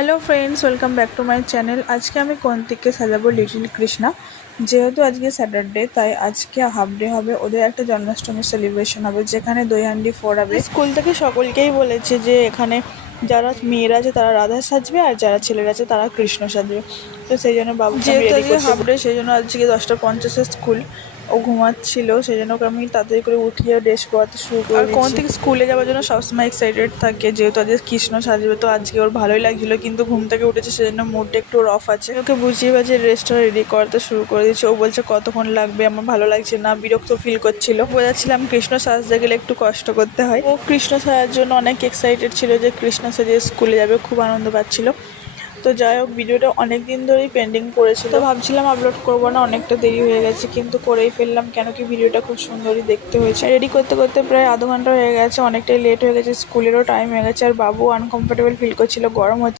Hello friends, welcome back to my channel. আজকে আমি কোনতিককে সাজাবো লিটিল কৃষ্ণা। যেহেতু আজকে স্যাটারডে, তাই আজকে হাফ ডে হবে, ওদের একটা জন্মাষ্টমী সেলিব্রেশন হবে যেখানে দই হান্ডি ফোড়াবে। স্কুল থেকে সকলকেই বলেছে যে এখানে যারা মেয়েরা আছে তারা রাধা সাজবে আর যারা ছেলেরা আছে তারা কৃষ্ণ সাজবে। তো সেই জন্য বাবু, যেহেতু আজকে হাফ ডে, সেই জন্য আজকে 10:50 স্কুল। ও ঘুমাচ্ছিল, সেই জন্য ওকে আমি তাড়াতাড়ি করে উঠিয়ে ড্রেস পরাতে শুরু করে দিয়েছি। আর থেকে স্কুলে যাওয়ার জন্য সবসময় এক্সাইটেড থাকে, যেহেতু আজকে কৃষ্ণ সাজবে, তো আজকে ওর ভালোই লাগছিলো, কিন্তু ঘুম থেকে উঠেছে সেজন্য মুডটা একটু অফ আছে। ওকে বুঝিয়ে বাজিয়ে ড্রেসটা রেডি করতে শুরু করে দিয়েছে। ও বলছে কতক্ষণ লাগবে, আমার ভালো লাগছে না, বিরক্ত ফিল করছিল। বোঝাচ্ছিলাম কৃষ্ণ সাজতে গেলে একটু কষ্ট করতে হয়। ও কৃষ্ণ সাজার জন্য অনেক এক্সাইটেড ছিল যে কৃষ্ণ সাজে স্কুলে যাবে, খুব আনন্দ পাচ্ছিল। তো যাই হোক, ভিডিওটা অনেক দিন ধরেই পেন্ডিং পড়েছিল, তো ভাবছিলাম আপলোড করবো না, অনেকটা দেরি হয়ে গেছে, কিন্তু করেই ফেললাম, কেন কি ভিডিওটা খুব সুন্দরই দেখতে হয়েছে। রেডি করতে করতে প্রায় আধ ঘন্টা হয়ে গেছে, অনেকটাই লেট হয়ে গেছে, স্কুলেরও টাইম হয়ে গেছে, আর বাবু আনকমফোর্টেবল ফিল করছিল, গরম হচ্ছে।